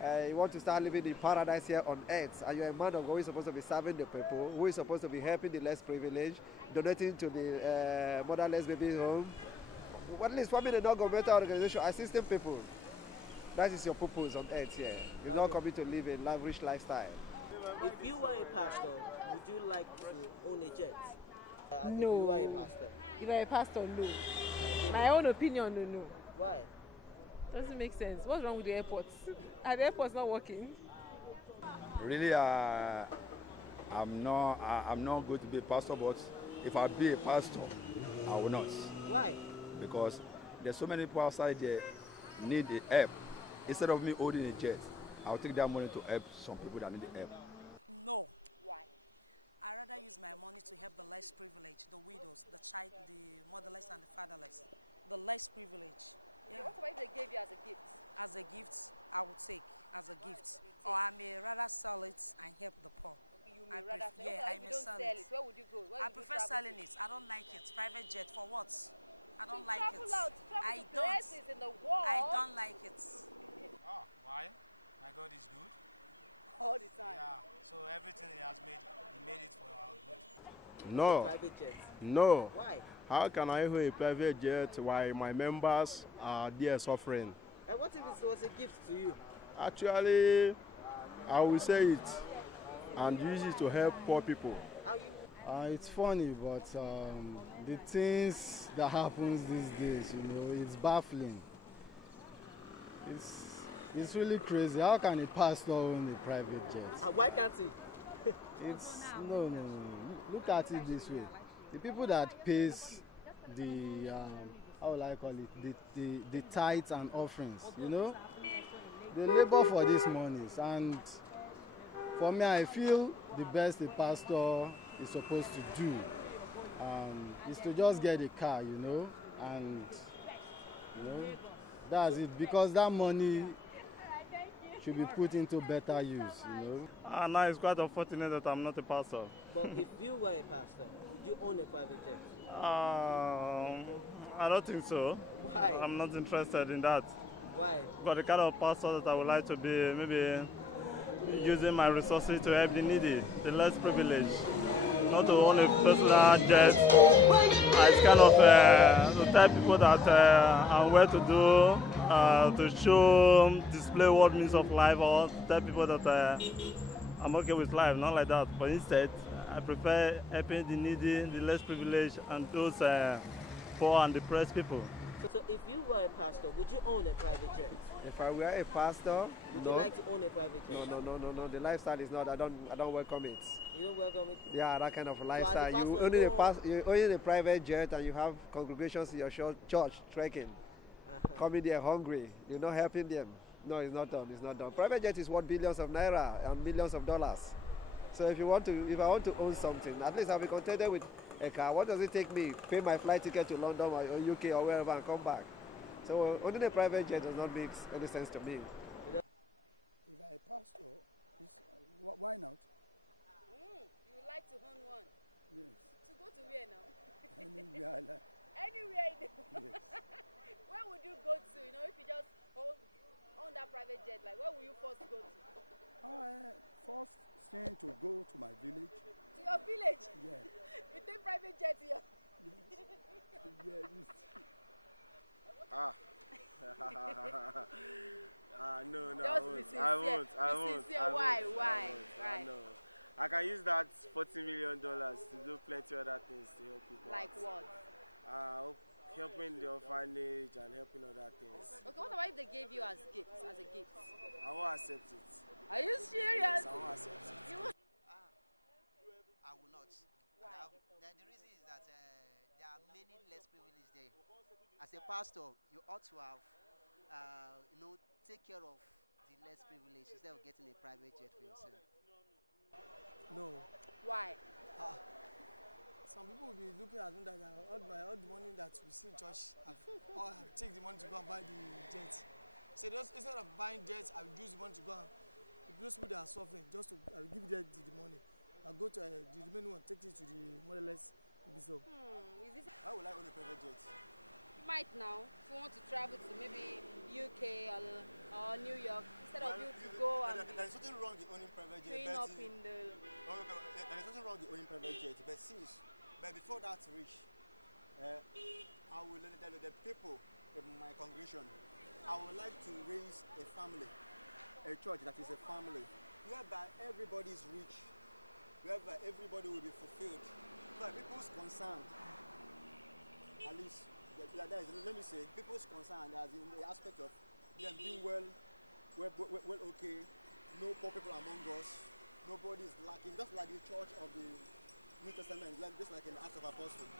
you want to start living in paradise here on earth, and you're a man of God who is supposed to be serving the people, who is supposed to be helping the less privileged, donating to the motherless baby home, at least forming a non-governmental organization, assisting people. That is your purpose on earth here. You're not coming to live a lavish lifestyle. If you were a pastor, would you like to own a jet? No. If you were a pastor. If you're a pastor, no. My own opinion, no. Why? Doesn't make sense. What's wrong with the airports? Are the airports not working? Really, I'm not going to be a pastor, but if I be a pastor, I will not. Why? Because there's so many people outside there need the help. Instead of me holding a jet, I'll take that money to help some people that need the help. No. Why? I rather use my money to help the less privileged, the widows, the child, the motherless and the fatherless. The less privileged. Yeah. What about if they gave you as a gift? As a gift, I would take as a gift. Or I may rather sell it and help the poor. You may rather sell it. I may sell it. Where would you go? I prefer selling it. I don't like it. Private jet for what? I don't like it. I don't like it. Oh, why? My God is good. All the time. Yeah. So everything he has made, he made it for our good. No. Private jet. No. Why? How can I own a private jet while my members are there suffering? And what if it was a gift to you? Actually, I will say it and use it to help poor people. How you? It's funny, but the things that happens these days, it's baffling. It's really crazy. How can a pastor own a private jet? Why can't he? No. Look at it this way. The people that pays the how will I call it, the tithes and offerings, they labor for these monies, and for me, I feel the best a pastor is supposed to do is to just get a car, and that's it, because that money should be put into better use, Now it's quite unfortunate that I'm not a pastor. But if you were a pastor, would you own a private jet? I don't think so. Why? I'm not interested in that. Why? But the kind of pastor that I would like to be, maybe using my resources to help the needy, the less privileged. Not to own a personal jet. It's kind of to tell people that I'm well to do, to show, display what means of life, or to tell people that I'm okay with life, not like that. But instead, I prefer helping the needy, the less privileged, and those poor and depressed people. So if you were a pastor, would you own a private jet? If I were a pastor, would you like to own a private jet? No. The lifestyle is not. I don't welcome it. You don't welcome it? Yeah, that kind of So lifestyle. as a pastor, you own a private jet and you have congregations in your church trekking, coming there hungry. You're not helping them. No, it's not done. It's not done. Private jet is worth billions of naira and millions of dollars. So if I want to own something, at least I'll be contented with a car. What does it take me? Pay my flight ticket to London or UK or wherever and come back. So owning a private jet does not make any sense to me. If I'm a pastor, why not? You would like to own one? Yes. To go to where now? Anywhere I like. Anywhere in the Yes. Where would you go to? If you just own that private jet, like where will you first go to? First thing to go to my village. To your village? Yeah. You take private jet to your No, just be sincere. I won't. Why? No. I can use that $40 million to do plenty of other things to help people. Like what? Helping the orphanage and helping other things. Okay, what about if they gave you as a gift? I won't accept it. Are you serious? Yes, I won't accept it. I will not. The reason is that there are many less privileged there. As a pastor, you ought to have, take care of the less privileged instead of getting a private jet for yourself. No. Why? Some people will be looking at me that all the money that we see in church, I take the money to go and buy the jets. So instead of buying jets, I will use the money to go and those people that are suffering, I will give them the money. I'll go to the remaining one, take it to the motherless. How will I own a private jet? You might now. If you want to travel to maybe UK or New York, instead of you to go and there is nothing wrong with owning private jet. queuing up in the. There is nothing wrong with owning private jet, but before that reach, I will let the people in my congregation. I would like to raise a family, a church that is a family, whereby everybody is rich, whereby everybody will be fulfilled. So people's concern, at least, let me say, people's concern as in the aspect of them being well okay, no poor people among us, nobody is lacking, just like the church of the New Testament, just like in the Acts of Apostles.